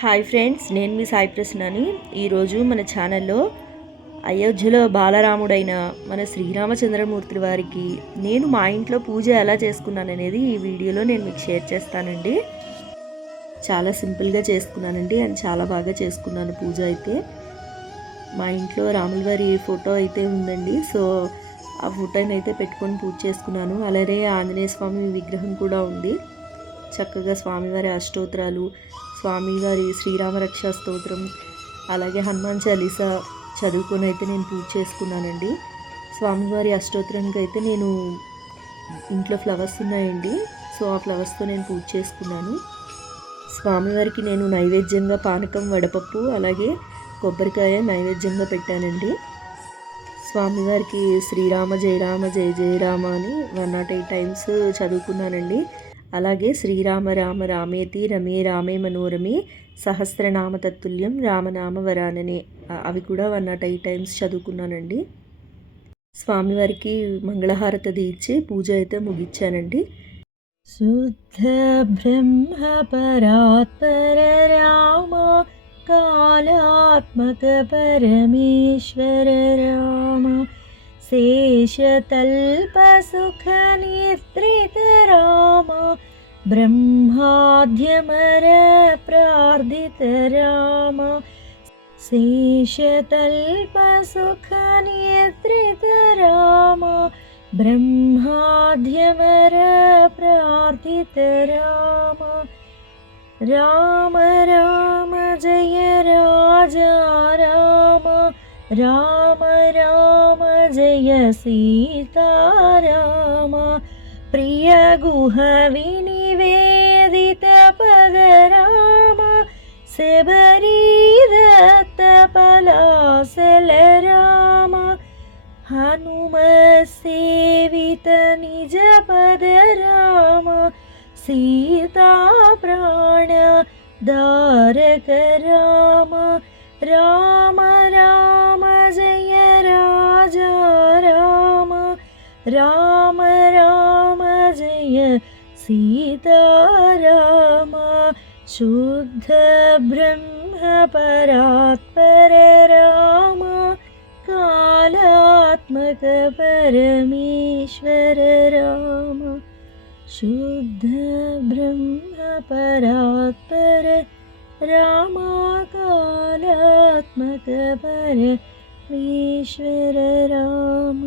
Hi friends, నేను మీ సాయి ప్రసన్నని. ఈరోజు మన ఛానల్లో అయోధ్యలో బాలరాముడైన మన శ్రీరామచంద్రమూర్తి వారికి నేను మా ఇంట్లో పూజ ఎలా చేసుకున్నాను అనేది ఈ వీడియోలో నేను మీకు షేర్ చేస్తానండి. చాలా సింపుల్గా చేసుకున్నానండి అండ్ చాలా బాగా చేసుకున్నాను పూజ అయితే. మా ఇంట్లో రాముల వారి ఫోటో అయితే ఉందండి. సో ఆ ఫోటోని అయితే పెట్టుకొని పూజ చేసుకున్నాను. అలాగే ఆంజనేయ స్వామి విగ్రహం కూడా ఉంది. చక్కగా స్వామివారి అష్టోత్తరాలు, స్వామివారి శ్రీరామ రక్షా స్తోత్రం, అలాగే హనుమాన్ చాలీసా చదువుకొని అయితే నేను పూజ చేసుకున్నానండి. స్వామివారి అష్టోత్తరానికి అయితే నేను ఇంట్లో ఫ్లవర్స్ ఉన్నాయండి. సో ఆ ఫ్లవర్స్తో నేను పూజ చేసుకున్నాను. స్వామివారికి నేను నైవేద్యంగా పానకం, వడపప్పు, అలాగే కొబ్బరికాయ నైవేద్యంగా పెట్టానండి. స్వామివారికి శ్రీరామ జయ రామ జయ జయ రామ అని 108 టైమ్స్ చదువుకున్నానండి. అలాగే శ్రీరామ రామ రామేతి రమే రామే మనోరమే సహస్రనామ తత్తుల్యం రామనామ వరాననే అవి కూడా 108 టైమ్స్ చదువుకున్నానండి. స్వామివారికి మంగళహారతి ఇచ్చి పూజ అయితే ముగించానండి. శుద్ధ బ్రహ్మ పరాత్పర రామ కాళాత్మక పరమేశ్వర రామ శేషతల్ప సుఖ నిద్రిత రామ బ్రహ్మాద్యమర ప్రార్థిత రామ శేషతల్ప సుఖ నిద్రిత రామ బ్రహ్మాద్యమర ప్రార్థిత రామ రామ రామ జయ రాజా రామ రామ రామ జయ సీతారామ ప్రియ గుహ వినివేదిత పద రామ శబరీ దత్త పలాసల రామ హనుమ సేవిత నిజ పద రామ సీతా ప్రాణ దారక రామ రామ రామ జయ రాజా రామ రామ రామ జయ సీతారామ శుద్ధ బ్రహ్మ పరాత్పర రామ కాళాత్మక పరమేశ్వర రామ శుద్ధ బ్రహ్మ పరాత్పర రామ కాళాత్మక పరమేశ్వర రామ.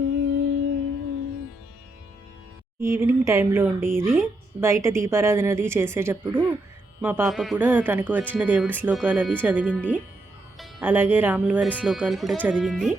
ఈవినింగ్ టైంలో ఉండి ఇది బయట దీపారాధన అది చేసేటప్పుడు మా పాప కూడా తనకు వచ్చిన దేవుడి శ్లోకాలు అవి చదివింది. అలాగే రాముల వారి శ్లోకాలు కూడా చదివింది.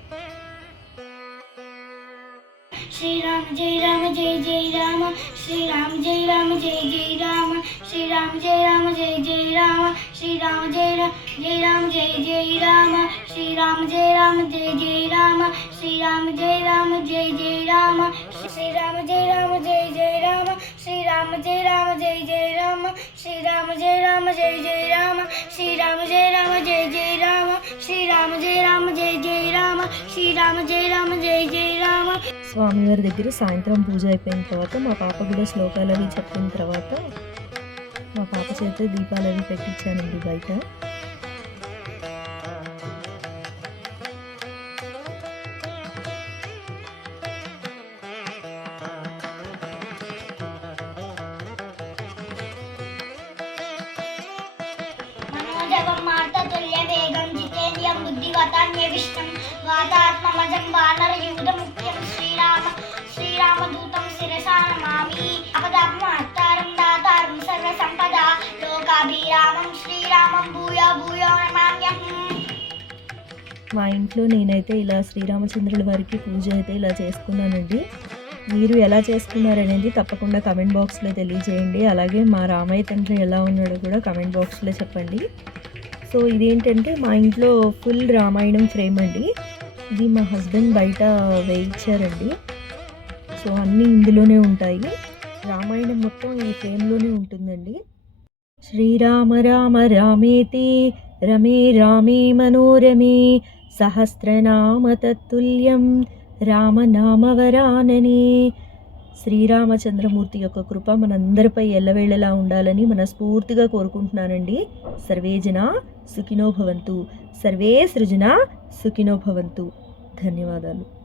श्रीराम जय राम जय जय राम श्रीराम जय राम जय जय राम श्रीराम जय राम जय जय राम श्रीराम जय राम जय जय राम श्रीराम जय राम जय जय राम श्रीराम जय राम जय जय राम श्रीराम जय राम जय जय राम श्रीराम जय राम जय जय राम श्रीराम जय राम जय जय राम श्रीराम जय राम जय जय राम श्रीराम जय राम जय जय राम श्रीराम जय राम जय जय राम. స్వామివారి దగ్గర సాయంత్రం పూజ అయిపోయిన తర్వాత మా పాప కూడా శ్లోకాలు అవి చెప్పిన తర్వాత మా పాప చేత దీపాలు అవి పెట్టించానండి బయట. మనోజవం మార్తతుల్య వేగం జితేంద్రియం బుద్ధివతాన్యవిష్టం వాతాత్మజం వానరయూధ ముఖ్యం శ్రీరామదూతం శిరసా నమామి అపదాపమహత్తారం దాతారం సర్వసంపద లోకాభిరామం శ్రీరామం భూయో భూయో నమామ్యహం. మా ఇంట్లో నేనైతే ఇలా శ్రీరామచంద్రుల వారికి పూజ అయితే ఇలా చేసుకున్నానండి. మీరు ఎలా చేసుకున్నారనేది తప్పకుండా కమెంట్ బాక్స్లో తెలియజేయండి. అలాగే మా రామయ్య తండ్రి ఎలా ఉన్నాడో కూడా కమెంట్ బాక్స్లో చెప్పండి. సో ఇదేంటంటే మా ఇంట్లో ఫుల్ రామాయణం ఫ్రేమ్ అండి. ఇది మా హస్బెండ్ బయట వేయించారండి. సో అన్నీ ఇందులోనే ఉంటాయి. రామాయణం మొత్తం ఈ ఫ్రేమ్లోనే ఉంటుందండి. శ్రీరామ రామ రామేతి రమే రామే మనోరమే సహస్రనామ తత్తుల్యం రామనామ వరాననే శ్రీరామచంద్రమూర్తి యొక్క కృప మనందరిపై ఎల్లవేళలా ఉండాలని మనస్ఫూర్తిగా కోరుకుంటున్నానండి. సర్వే జనా సుఖినో భవంతు, సర్వే సృజనా సుఖినో భవంతు. ధన్యవాదాలు.